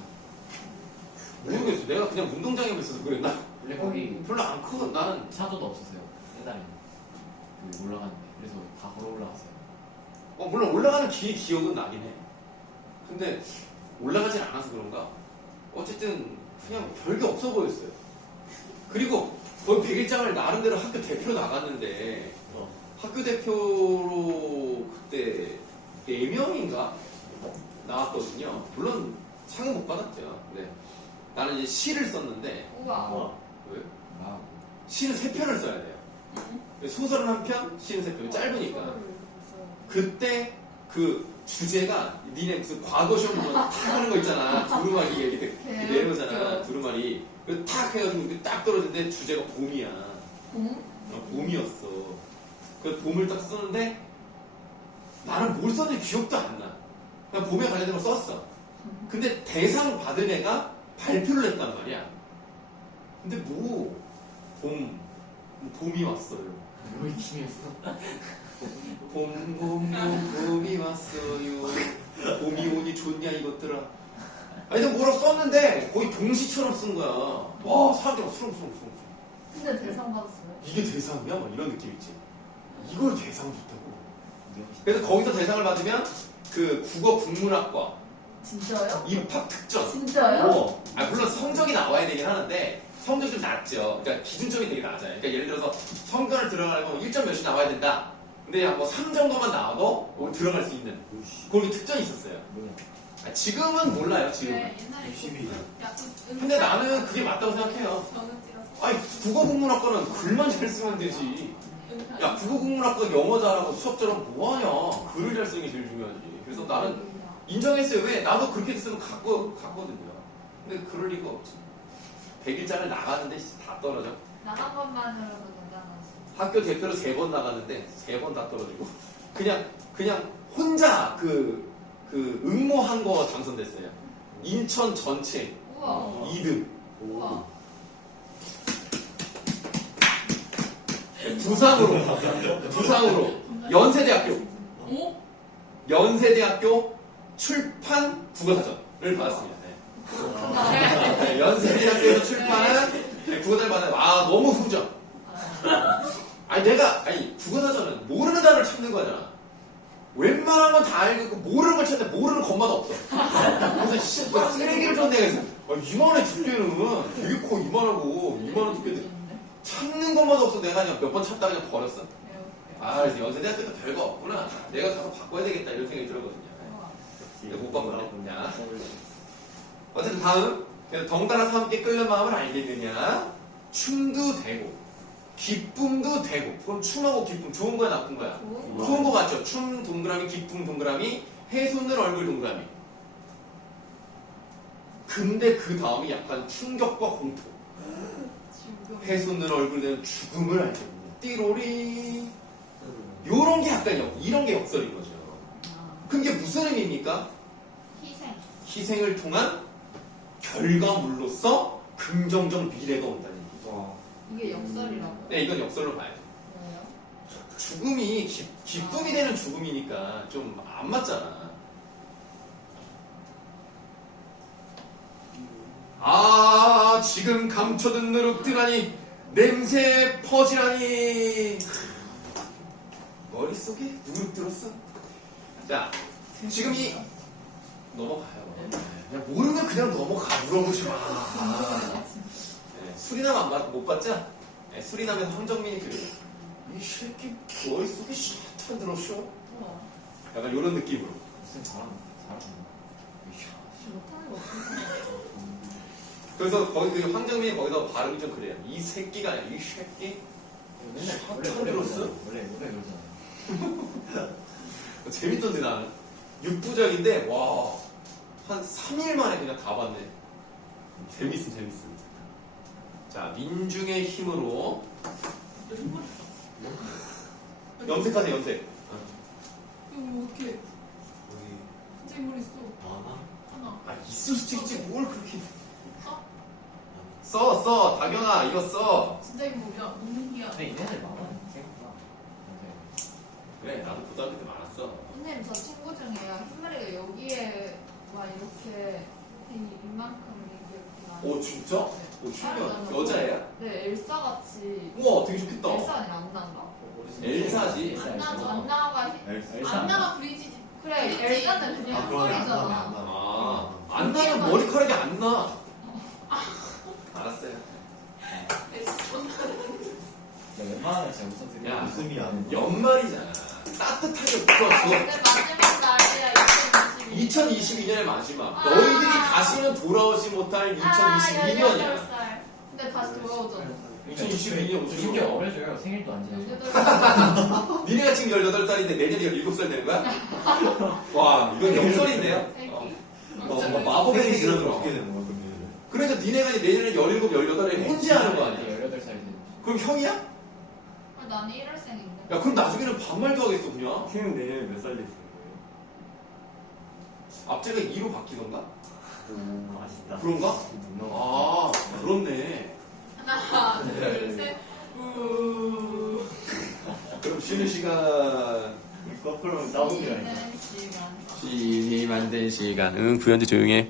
모르겠어. 내가 그냥 운동장에 있어서 그랬나? 원래 거기 별로 안 커. 나는 차도도 없었어요. 옛날에 그 올라가는데 그래서 다 걸어 올라갔어요. 물론 올라가는 기억은 나긴 해. 근데 올라가진 않아서 그런가? 어쨌든 그냥 별게 없어 보였어요. 그리고 거의 100일장을 나름대로 학교 대표로 나갔는데 학교 대표로 그때 4명인가 나왔거든요. 물론 상은 못 받았죠. 네. 나는 이제 시를 썼는데 우와. 왜? 아, 시는 3편을 써야 돼요. 소설은 1편, 시는 3편. 짧으니까. 그때 그 주제가 니네 무슨 과거 시험 보면 탁 하는 거 있잖아. 두루마리 이렇게 내려오잖아. 두루마리. 탁 해가지고 딱 떨어지는데 주제가 봄이야. 봄이었어. 그 봄을 딱 쓰는데 나는 뭘 썼는지 기억도 안 나. 그냥 봄에 관련된 걸 썼어. 근데 대상 받은 애가 발표를 했단 말이야. 근데 봄이 왔어요. 뭐 팀이었어? 봄이 왔어요. 봄이 오니 좋냐 이것들아. 아니 내가 뭐라고 썼는데 거의 동시처럼 쓴 거야. 와 사람들 막 수렁수렁. 근데 대상 받았어요. 이게 대상이야? 막 이런 느낌 있지. 이걸 대상 줬다고. 그래서 거기서 대상을 받으면 그 국어 국문학과 진짜요? 입학 특전. 진짜요? 물론 성적이 나와야 되긴 하는데 성적이 좀 낮죠. 그러니까 기준점이 되게 낮아요. 그러니까 예를 들어서 성견을 들어가려면 1점 몇이 나와야 된다. 근데 뭐 3 정도만 나와도 들어갈 수 있는 그런 특전이 있었어요. 지금은 몰라요. 지금은. 네, 옛날에 열심히. 근데 나는 그게 맞다고 생각해요. 저는 찍어서 아니 국어국문학과는 글만 잘 쓰면 되지. 야 국어국문학과 영어 잘하고 수업 잘하고 뭐하냐. 글을 잘 쓰는 게 제일 중요하지. 그래서 나는 인정했어요. 왜? 나도 그렇게 쓰면 갔거든요. 근데 그럴 리가 없지. 100일장을 나가는데 다 떨어져. 나간 것만으로도 대단하지. 학교 대표로 3번 나갔는데 3번 다 떨어지고 그냥 혼자 그 응모한 거 당선됐어요. 인천 전체 우와. 2등. 우와. 부상으로 연세대학교 오? 연세대학교 출판 국어사전을 받았습니다. 네, 연세대학교에서 출판한 국어사전을 받았는데 너무 후져. 아니 국어사전은 모르는 단어를 찾는 거잖아. 웬만한 건 다 알고 모르는 걸 찾는데 모르는 것마다 없어. 그래서 뭐 쓰레기를 줬네. 그래서 이만한 두께는 되게 커. 이만한 두께인데 찾는 것마다 없어. 내가 그냥 몇 번 찾다가 그냥 버렸어. 그래서 연세대학교도 별거 없구나. 내가 가서 바꿔야 되겠다 이런 생각이 들었거든요. 근데 못 바꿨네. 야. 어쨌든 다음 그래서 덩달아서 함께 끓는 마음을 알겠느냐. 춤도 되고 기쁨도 되고. 그럼 춤하고 기쁨 좋은 거야 나쁜 거야? 좋은 거 맞죠? 춤 동그라미 기쁨 동그라미 해 솟는 얼굴 동그라미. 근데 그 다음이 약간 충격과 공포. 해 솟는 얼굴 되는 죽음을 알게 됩니다. 띠로리. 요런 게 약간 이런 게 역설인 거죠. 그럼 이게 무슨 의미입니까? 희생. 희생을 통한 결과물로서 긍정적 미래가 온다는 얘기죠. 이게 역설이라고? 네, 이건 역설로 봐야죠. 왜요? 죽음이 기쁨이 되는 죽음이니까 좀 안 맞잖아. 지금 감춰둔 누룩들하니 냄새 퍼지라니. 머릿속에 누룩 들었어? 자, 지금 넘어가요. 그냥 모르면 그냥 넘어가. 물어보지 마. 네, 수리남 못 봤죠? 네, 수리남에서 황정민이 그래요. 이 새끼 머릿속에 샷한 들었쇼? 약간 이런 느낌으로. 무슨 잘하는 못하는 거 없어. 그래서 거기 그 황정민이 거기서 발음이 좀 그래요. 이 새끼가 아니라 이 새끼. 맨날 샷한 들었어? 원래 그러잖아요. 재밌던데 나는. 6부작인데 한 3일 만에 그냥 다 봤네. 재밌습니다. 자, 민중의 힘으로 염색하세요. 염색. 이거 어떻게 여기 진짜 인물 있어 많아? 하나 있을 수도 있지. 뭘 그렇게 써? 써. 다경아 이거 써. 진짜 인물이야 너무 신기하다 근데 얘네들 많아. 생각보다. 그래 나도 고등학교 때 많았어. 선생님 저 친구 중에요 흰머리가 여기에 와 이렇게 이만큼 이렇게 나요. 오 진짜? 오 신기하다. 여자애야? 네, 엘사 같이. 우와 되게 좋겠다. 엘사 아니라 안나인가? 엘사지. 안나가 안나가 브리지. 그래, 엘사는 아 그냥 그러네 안 나네 펄이잖아. 안 나네. 아, 안 나면 머리카락이 안 나. 알았어요. 웬만하면 제가 우선 드리고 야, 웃음이 안 연말이잖아. 따뜻하게 풀어줘. 근데 마지막 날이야, 2022. 2022년의 마지막. 너희들이 다시는 돌아오지 못할 2022년이야. 18살. 근데 다시 돌아오잖아. 2022년 저 심지어 어려져요. 생일도 안 지나서. 18살. 니네가 지금 18살인데 내년에 17살 되는 거야? 와, 이건 역설인데요? 마법의 생일이 지나면 세계로 어떻게 되는 거야 그러면? 그러니까 니네가 내년에 17, 18에 혼자하는 거 아니야? 18살이 되는. 그럼 형이야? 아, 나는 1월생인데. 야, 그럼 나중에는 반말도 하겠어, 그냥. 팀은 내년에 몇 살 됐을 거예요? 앞제가 2로 바뀌던가? 아쉽다. 그런가? 아, 그렇네. 하나, 둘, 셋. 우. 그럼 쉬는 시간. 거꾸로 나오기가 있나? 쉬는 시간. 신이 만든 시간. 응, 부연지 조용해.